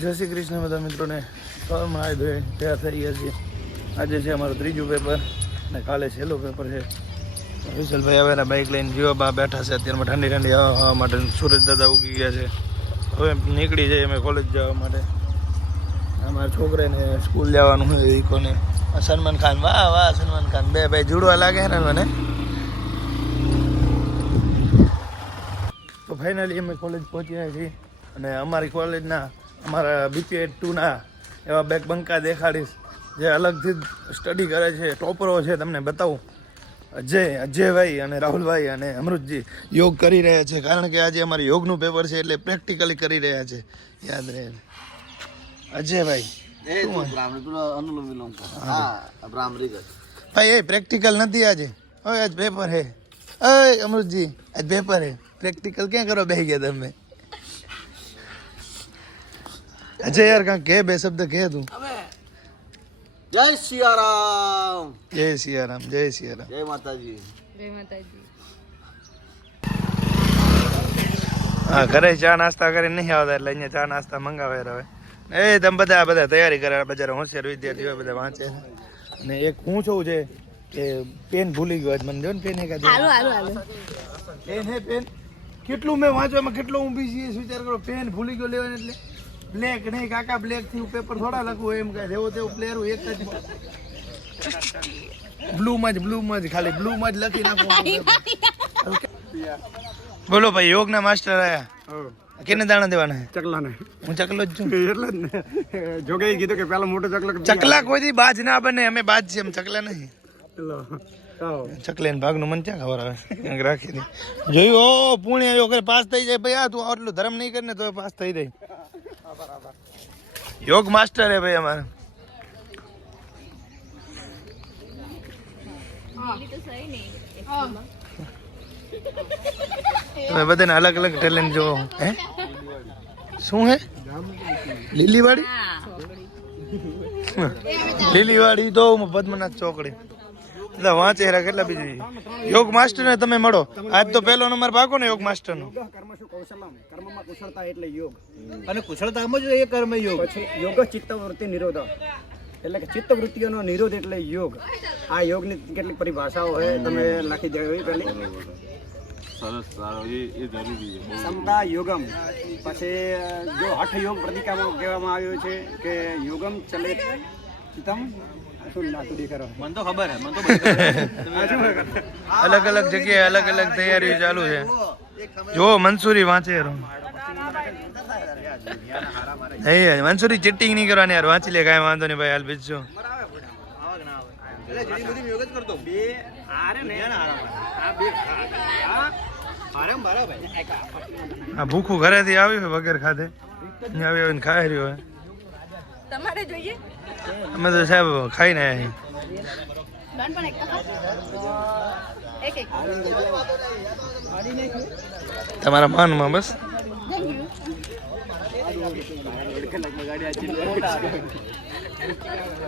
જય શ્રી કૃષ્ણ બધા મિત્રોને સવારમાં આવી ધોઈ તૈયાર થઈ ગયા છીએ. આજે છે અમારું ત્રીજું પેપર અને કાલે છેલ્લું પેપર છે. વિશાલભાઈ હવે બાઇક લઈને જીવાબા બેઠા છે. અત્યારમાં ઠંડી ઠંડી હવા માટે સુરજ દાદા ઉગી ગયા છે. હવે નીકળી જાય અમે કોલેજ જવા માટે. અમારા છોકરાને સ્કૂલ જવાનું હોય એ કોને સલમાન ખાન વાહ વાહ સલમાન ખાન બે ભાઈ જોડવા લાગે ને મને. તો ફાઇનલી અમે કોલેજ પહોંચ્યા છીએ અને અમારી કોલેજના અમારા BPEd 2ના એવા બેક બંકા દેખાડીશ જે અલગથી સ્ટડી કરે છે, ટોપરો છે. તમને બતાવું અજયભાઈ અને રાહુલભાઈ અને અમૃતજી યોગ કરી રહ્યા છે, કારણ કે આજે અમારે યોગનું પેપર છે એટલે પ્રેક્ટિકલી કરી રહ્યા છે. યાદ રહે અજયભાઈ ભાઈ એ પ્રેક્ટિકલ નથી આજે. હવે આજ પેપર હે. અમૃતજી આજ પેપર હે, પ્રેક્ટિકલ ક્યાં કરો બેસી ગયા તમે? અજય યાર કાં કે બે શબ્દ કહે તું. જય સિયારામ. જય સિયારામ. જય સિયારામ. જય માતાજી. જય માતાજી. હા, ઘરે ચા નાસ્તા કરીને નહીં આવતા એટલે અહીંયા ચા નાસ્તા મંગાવે હવે. એ તમે બધા તૈયારી કરે, બજાર હોશિયાર વિદ્યાર્થીઓ બધા વાંચે. અને એક હું છું છે કે પેન ભૂલી ગયો મને જો ને પેન એક પેન હે પેન કેટલું મેં વાંચવામાં કેટલો હું બીજી વિચાર કરો. પેન ભૂલી ગયો લેવાને એટલે બ્લેક નહીં કાકા, બ્લેક થી પેપર થોડા લખવું એમ કહે. જેવો તેવું પ્લેયર એક જ બ્લુમાં જ ખાલી બ્લુમાં જ લખી નાખવું. બોલો ભાઈ, યોગના માસ્ટર આયા. કેને દાણા દેવાના? ચકલા ને. હું ચકલો જ છું એટલે જ ને જોગે કીધું કે પેલા મોટો ચકલો. ચકલા કોઈથી બાજ ના બને, અમે બાજ છે, એમ ચકલા નહીં. ચકલે ભાગનું મન ક્યાં ખબર આવે રાખી દે. જોયું ઓ પુણે આવ્યો કરે પાસ થઈ જાય. ભાઈ આ તું આટલું ધર્મ નહીં કરે ને તો પાસ થઈ જાય. યોગ માસ્ટર હે ભાઈ અમારે. તમે બધાને અલગ અલગ ટેલેન્ટ જો. હે શું હે? લીલીવાડી તો પદ્મનાથ ચોકડી એટલે વાંચે કેટલા બીજી યોગ માસ્ટર ને તમે મળો. આજ તો પહેલો નંબર પાકો ને યોગ માસ્ટર નો. કર્મમાં કુશળતા એટલે યોગ અને કુશળતામાં જ એ કર્મ યોગ. પછી યોગ ચિત્તવૃત્તિ નિરોધ એટલે કે ચિત્તવૃત્તિઓનો નિરોધ એટલે યોગ. આ યોગની કેટલીક પરિભાષાઓ છે, તમે લખી દેવી. પહેલી સમતા યોગમ, પછી જો હઠ યોગ પ્રતિકામાં કહેવામાં આવ્યો છે કે યોગમ ચલે ચિત્તમ. મને તો ખબર હે, અલગ અલગ જગ્યાએ અલગ અલગ તૈયારી ચાલુ છે. જો મંસૂરી વાંચે મંસૂરી ચીટિંગ નહીં કરવાની યાર, વાંચી લે કાંઈ વાંધો નહીં ભાઈ. હાલ બીજો આ ભૂખું ઘરેથી આવ્યું હોય વગર ખાધે આવીને ખાઈ રહ્યો હોય. તમારે જોઈએ? અમે તો સાહેબ ખાઈને આવ્યા. તમારા માનમાં બસ.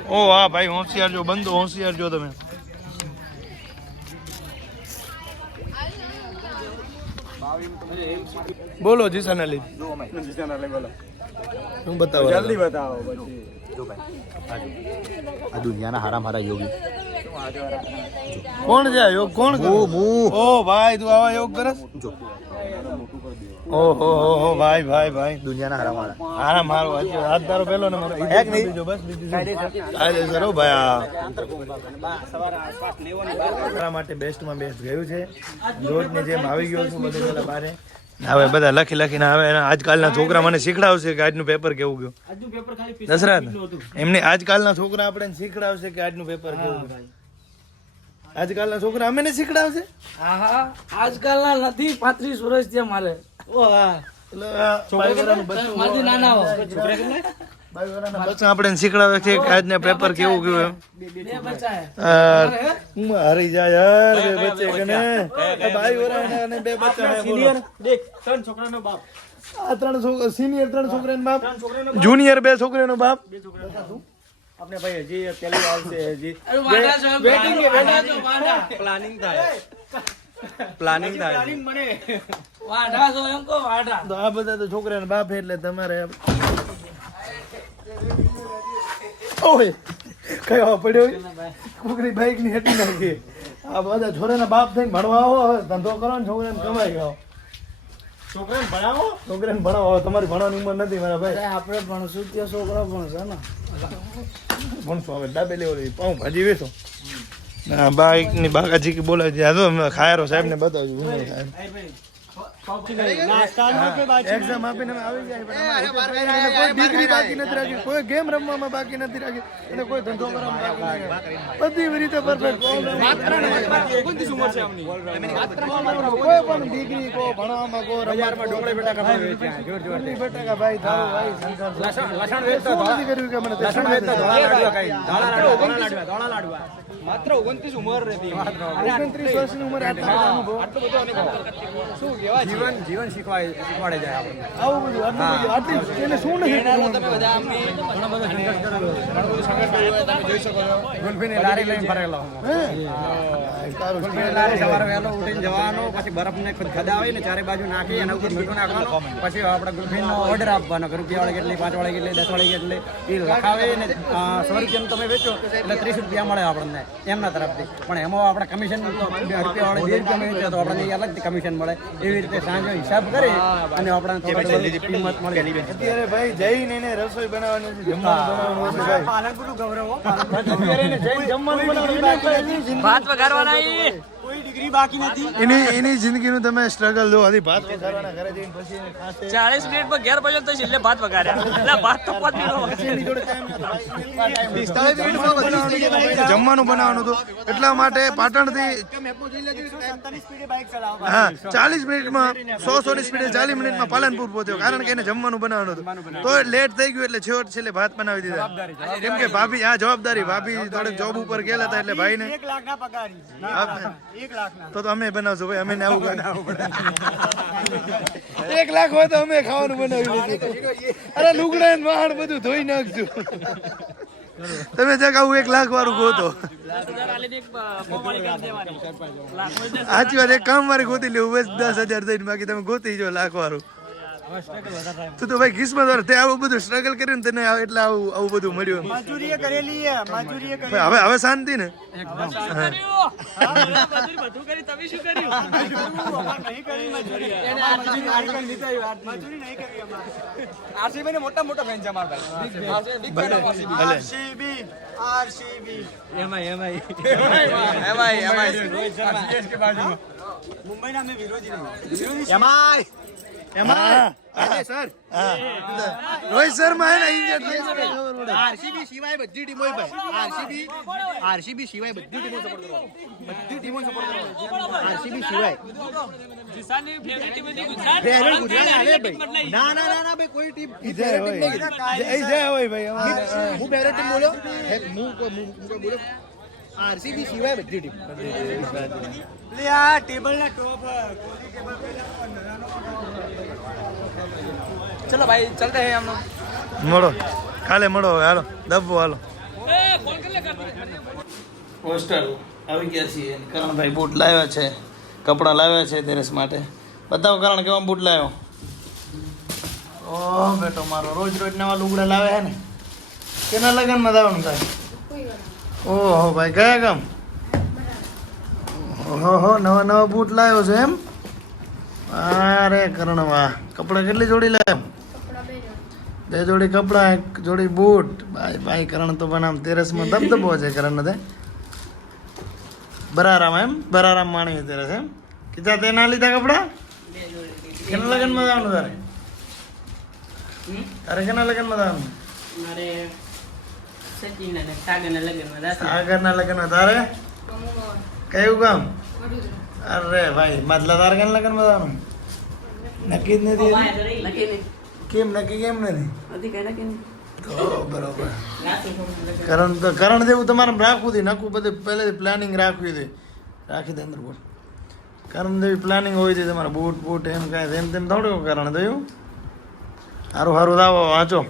ઓ હા ભાઈ, હોશિયાર જો બંધો, હોશિયાર જો તમે. બોલો જીસાન અલી. શું બતાવો? જલ્દી બતાવો. પછી જો ભાઈ આ દુનિયાના હારા યોગી કોણ છે? યોગ કોણ કરે? ઓ ભાઈ તું આવા યોગ કરે? જો ઓહો હો ભાઈ ભાઈ ભાઈ દુનિયાના હારા મારો હાથ તારો પેલો ને મારો એક નહીં જો બસ બીજું કાયદેસર હો ભાઈ. આ માટે બેસ્ટમાં બેસ્ટ ગયું છે. રોજની જેમ આવી ગયો છું બધું પેલા બારે. હવે બધા લખીને હવે આજકાલના છોકરા મને શીખડાવશે કે આજનું પેપર કેવું ગયું. દશરથ એમને આજકાલના છોકરા આપણે શીખડાવશે કે આજનું પેપર કેવું ગયું. આજકાલના છોકરા અમે ને શીખડાવશે. આજકાલના નથી 35 વર્ષ છે મારે. આપણે શીખડાવે છે કે આજના પેપર કેવું ગયું. હરી જાય યાર બે બચ્ચે કને ભાઈ ઓરા અને બે બચ્ચા સિનિયર દેખ 3 છોકરાનો બાપ. આ 3 છોકરા સિનિયર 3 છોકરાનો બાપ, જુનિયર 2 છોકરાનો બાપ. આપણે ભાઈ હજી પહેલી આવશે હજી પ્લાનિંગ થાય. પ્લાનિંગ થાય મને વાડા જો એમ કો વાડા તો આ બધા તો છોકરાના બાપ એટલે તમારે ઓય કયો પડ્યો કુકરી બાઈક ની હેઠી નાખી આ બધા છોરાના બાપ થઈને ભણવા આવો હવે ધંધો કરો ને છોકરાને કમાઈ ગયો છોકરાને ભણાવો હવે તમારી ભણવાની ઉંમર નથી મારા ભાઈ આપણે ભણશું ત્યાં છોકરા ભણશે ને ભણશું હવે ડાબેલી ઓલી પાઉં ભાજી વેચો ના બાઈક ની બાકાજી કે બોલાવી દે તો ખાયરો સાહેબ ને બતાવ્યું એક્ઝામ આપીને આવી જાય કોઈ ડિગ્રી બાકી નથી રાખી કોઈ ગેમ રમવામાં બાકી નથી રાખી અને કોઈ ધંધો કરવામાં બાકી નથી બધી રીતે પરફેક્ટ કોઈ પણ ડિગ્રી કો ભણવામાં કો રમવામાં ડોંગળી બટાકા ભાઈ થાવ ભાઈ લસણ વેચતો નથી કર્યું કે મને લસણ વેચતો ધોળા લાડવા માત્ર 29 ઉંમર રહેતી 29 વર્ષની ઉંમરે આટલો બધો અનુભવ શું કહેવાય જીવન શીખવાડે જાય આપણને આવું બધું આટલી એને શું નથી તમે બધા આમની ઘણો બધો સંઘર્ષ કર્યો તમે જોઈ શકો છો ગુલફીની લારી લઈને ફરેલો ગુલફીની લારી સવારે વહેલો ઉઠીને જવાનો પછી બરફને ખદાવી ને ચારે બાજુ નાખી એના ઉપર મીઠું નાખવાનું પછી આપણે ગુલફીનો ઓર્ડર આપવાનો કે રૂપિયા વાળે કેટલી 5 વાળે કેટલી 10 વાળે કેટલી એ લખાવે ને 100 રૂપિયા તમે વેચો એટલે 30 રૂપિયા મળે આપણને એમના તરફથી પણ એમાં આપણે કમિશન રૂપિયા વાળે 2 રૂપિયા વેચે તો આપણને અલગથી કમિશન મળે એવી રીતે સાંજે હિસાબ કરી અને આપણને કિંમત મળે અત્યારે ભાઈ જઈને એને રસોઈ બનાવવાની છે જમવાનું બનાવવાનું છે ભાઈ પાલનપુરનું ગૌરવ અત્યારે એને જઈને જમવાનું બનાવવાનું ભાત વઘારવાના કોઈ ડિગ્રી બાકી નથી એની જિંદગીનું તમે સ્ટ્રગલ જો હજી ભાત વઘારવાના ઘરે જઈને પછી એને ખાતે 40 મિનિટમાં ઘેર પહોંચ્યો તો છેલ્લે ભાત વઘાર્યા એટલે ભાત તો પતી નો એની જોડે ટાઈમ નતો જમવાનું બનાવવાનું હતું એટલા માટે પાટણથી હા 40 મિનિટમાં 100 ની સ્પીડે 40 મિનિટમાં પાલનપુર પહોંચ્યો કારણ કે એને જમવાનું બનાવવાનું હતું તો લેટ થઈ ગયું એટલે છેલ્લે ભાત બનાવી દીધા કેમ કે ભાભી આ જવાબદારી ભાભી થોડીક જોબ ઉપર ગયેલા હતા એટલે ભાઈને 1 લાખ ના પગારી 1 લાખ તો અમે બનાવશું ભાઈ અમે આવું બનાવવું પડે 1 લાખ હોય તો અમે ખાવાનું બનાવી દઈશું અરે લુગડા ને વાહણ બધું ધોઈ નાખજો તમે જગ આવું 1 લાખ વાળું ગોતો સાચી વાત એક કામ મારે ગોતી લેવું બસ 10,000 થઈને બાકી તમે ગોતી જો લાખ વાળું તું તો ભાઈ કિસ્મત વાળો તે આવું બધું સ્ટ્રગલ કર્યું ને તને એટલે આવું બધું મળ્યું હવે શાંતિ ને મોટા મોટા ફેન છે મુંબઈના અમે વિરોધી રોહિત શર્મા આરસીબી સિવાય બધી ટીમો આરસીબી સિવાય બધી ટીમો સપોર્ટ કરો બધી ટીમો સપોર્ટ કરો આરસીબી સિવાય જીસાની ફેવરિટ ટીમ હતી ગુજરાત હાલે ભાઈ ના ભાઈ કોઈ ટીમ ફેવરિટ ટીમ નહીં એ જય હોય ભાઈ હું ફેવરિટ ટીમ બોલ્યો હું બોલ્યો આરસીબી સિવાય બધી ટીમ લે આ ટેબલ ના ટોપ ચલો ભાઈ ચલતે હે હમ મળો કાલે મળો હાલો દબ્બો હાલો પોસ્ટર આવી ગયા છીએ કરણભાઈ બૂટ લાવ્યા છે કપડાં લાવ્યા છે તેરસ માટે બતાવો કરણ કેવા બૂટ લાવ્યો ઓહ બેટો મારો રોજ નવા લુગડા લાવે છે ને કેના લગનમાં જવાનું થાય ઓહો ભાઈ કયા ગામ ઓહો નવા બૂટ લાવ્યો છે એમ અરે કરણ વાહ કપડા કેટલી જોડી લાવ્યો 2 જોડી કપડા 1 જોડી બૂટ ભાઈ કરણ તો પણ આમ તેરસમાં દબદબો છે કરણ ને બરારામ માણી તેરસ એમ કીધા તે ના લીધા કપડા કેના લગનમાં જવાનું તારે કેના લગનમાં જવાનું સાગરના લગનમાં તારે કયું ગામ અરે ભાઈ મતલબ તારે કેના લગનમાં જવાનું નક્કી જ નથી કેમ નક્કી કેમ નથી તો બરોબર કરણ જેવું તમારે રાખવું હતી નકું બધું પહેલેથી પ્લાનિંગ રાખવી હતી રાખી દે અંદર બોલ કરણ જેવી પ્લાનિંગ હોય હતી તમારે બૂટ એમ કાંઈ એમ તેમ થોડું કરણ થયું સારું આવો વાંચો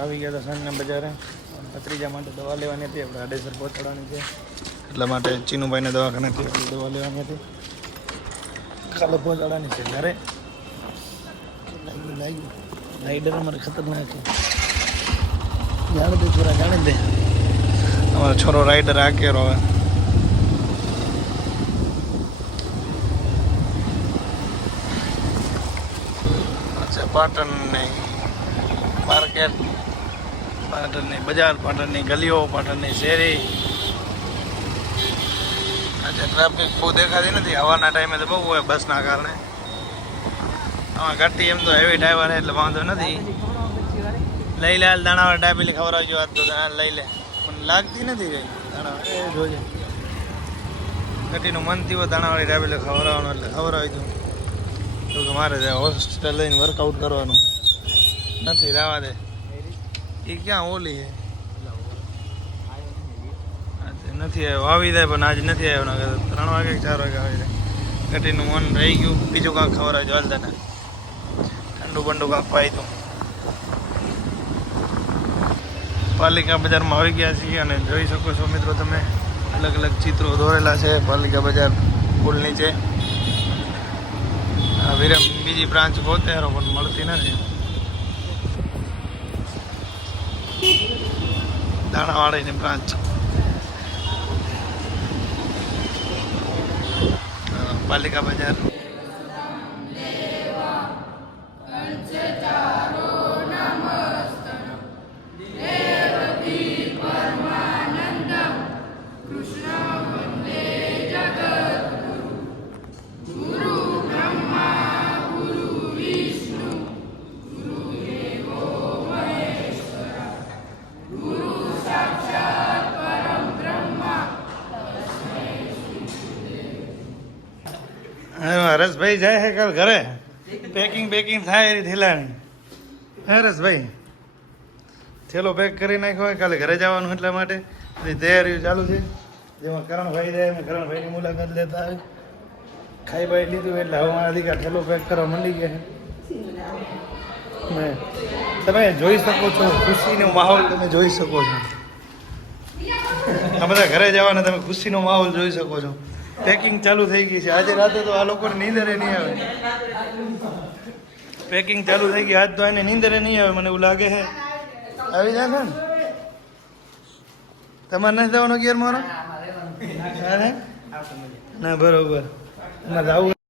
આવી ગયા હતા સાંજના બજારે ભત્રીજા માટે દવા લેવાની હતી આપણે આડેસર પહોંચાડવાની છે એટલા માટે ચીનુભાઈને દવાખાનેથી દવા લેવાની હતી કાલે પહોંચાડવાની છે ઘરે રાઈડર અમારે ખતરનાક છે જાણે દે છોરા જાણે દે અમારો છોરો રાઈડર આકેરો હવે અચ્છા પાટણની માર્કેટ પાટણની બજાર પાટણની ગલીઓ પાટણની શેરી આજે ટ્રાફિક બહુ દેખાતી નથી હવાના ટાઈમે તો બહુ હોય બસના કારણે આમાં ઘટી એમ તો હેવી ડ્રાઈવર એટલે વાંધો નથી લઈ લે હાલ દાણાવાળા ડાબેલી ખવડાવજો આજ તો લઈ લે પણ લાગતી નથી કઈ દાણાવાળી એ જોજે ઘટીનું મન થયું દાણાવાળી ડાબેલી ખવડાવવાનું એટલે ખવડાવી દઉં તો કે મારે હોસ્ટેલ લઈને વર્કઆઉટ કરવાનું નથી રાવા દે એ ક્યાં ઓલી છે નથી આવ્યો આવી જાય પણ આજ નથી આવ્યો ના 3 વાગે 4 વાગે આવી જાય ઘટીનું મન રહી ગયું બીજું કાંક ખવડાવજો હાલ તને ઠંડુ બંડુ કાંક પાઈ દઉં પાલિકા બજારમાં આવી ગયા છીએ અને જોઈ શકો છો મિત્રો તમે અલગ અલગ ચિત્રો દોરેલા છે પાલિકા બજાર પુલ નીચે વિરમ બીજી બ્રાન્ચ ગોતેરો પણ મળતી નથી દાણાવાળીની બ્રાન્ચ પાલિકા બજાર હરેશભાઈ જાય છે કાલ ઘરે પેકિંગ થાય એની થેલાની હરેશભાઈ થેલો પેક કરી નાખ્યો હોય કાલે ઘરે જવાનું એટલા માટે બધી તૈયારીઓ ચાલુ છે જેમાં કરણભાઈ જાય એમાં કરણભાઈની મુલાકાત લેતા આવે ખાઈ બાઈ લીધું એટલે હવે મારા દીકરા થેલો પેક કરવા માંડી ગયા છે તમે જોઈ શકો છો ખુશીનો માહોલ તમે જોઈ શકો છો આ બધા ઘરે જવાના તમે ખુશીનો માહોલ જોઈ શકો છો પેકિંગ ચાલુ થઈ ગઈ છે આજે રાતે તો આ લોકોને નીંદરે નહીં આવે પેકિંગ ચાલુ થઈ ગઈ આજ તો એને નીંદરે નહીં આવે મને એવું લાગે છે આવી જાય ને તમારે નથી જવાનો ગેર મારો ના બરોબર એમાં જવું